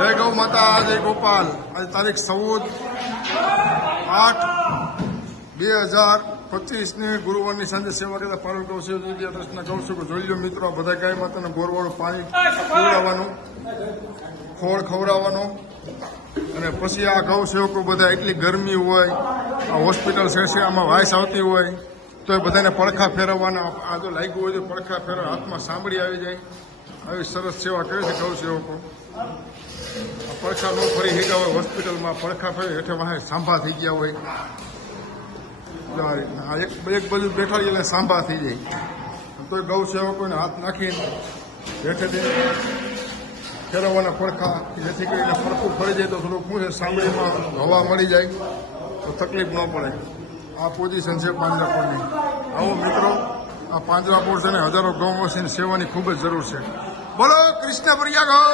જય ગૌ માતા, જય ગોપાલ. આજે તારીખ 14/8/2025 ગુરુવારની સાંજે સેવા કરતા પાલન ગૌ સેવા વિદ્યા ટ્રસ્ટના કહું છું કે જોઈ લો મિત્રો, બધા ગાય માતાને ગોરવાળું પાણી પીવડાવવાનું, ખોળ ખવડાવવાનું, અને પછી આ ગૌ સેવકો બધા એટલી ગરમી હોય, આ હોસ્પિટલ છે આમાં વાઇસ આવતી હોય તો એ બધાને પડખા ફેરવવાના. આ જો લાગ્યું હોય તો પડખા ફેરવા, હાથમાં સાંભળી આવી જાય. આવી સરસ સેવા કરે છે ગૌ સેવકો. પડખા નો ફરી હેગા હોય હોસ્પિટલમાં, પડખા ફરી હેઠે વાહે સાંભા થઈ ગયા હોય, એક બાજુ બેઠા એટલે સાંભા થઈ જાય. તો ગૌ સેવકોને હાથ નાખીને હેઠેથી ફેરવવાના પડખા, જેથી કરીને પડખું ફરી જાય તો થોડુંક શું છે, સાંભળીમાં હવા મળી જાય તો તકલીફ ન પડે. આ પોઝિશન છે પાંજરાપોળની. આવો મિત્રો, આ પાંજરાપોળ છે ને હજારો ગૌ સેવાની ખૂબ જ જરૂર છે. બોલો કૃષ્ણ પ્રિયા ગૌ.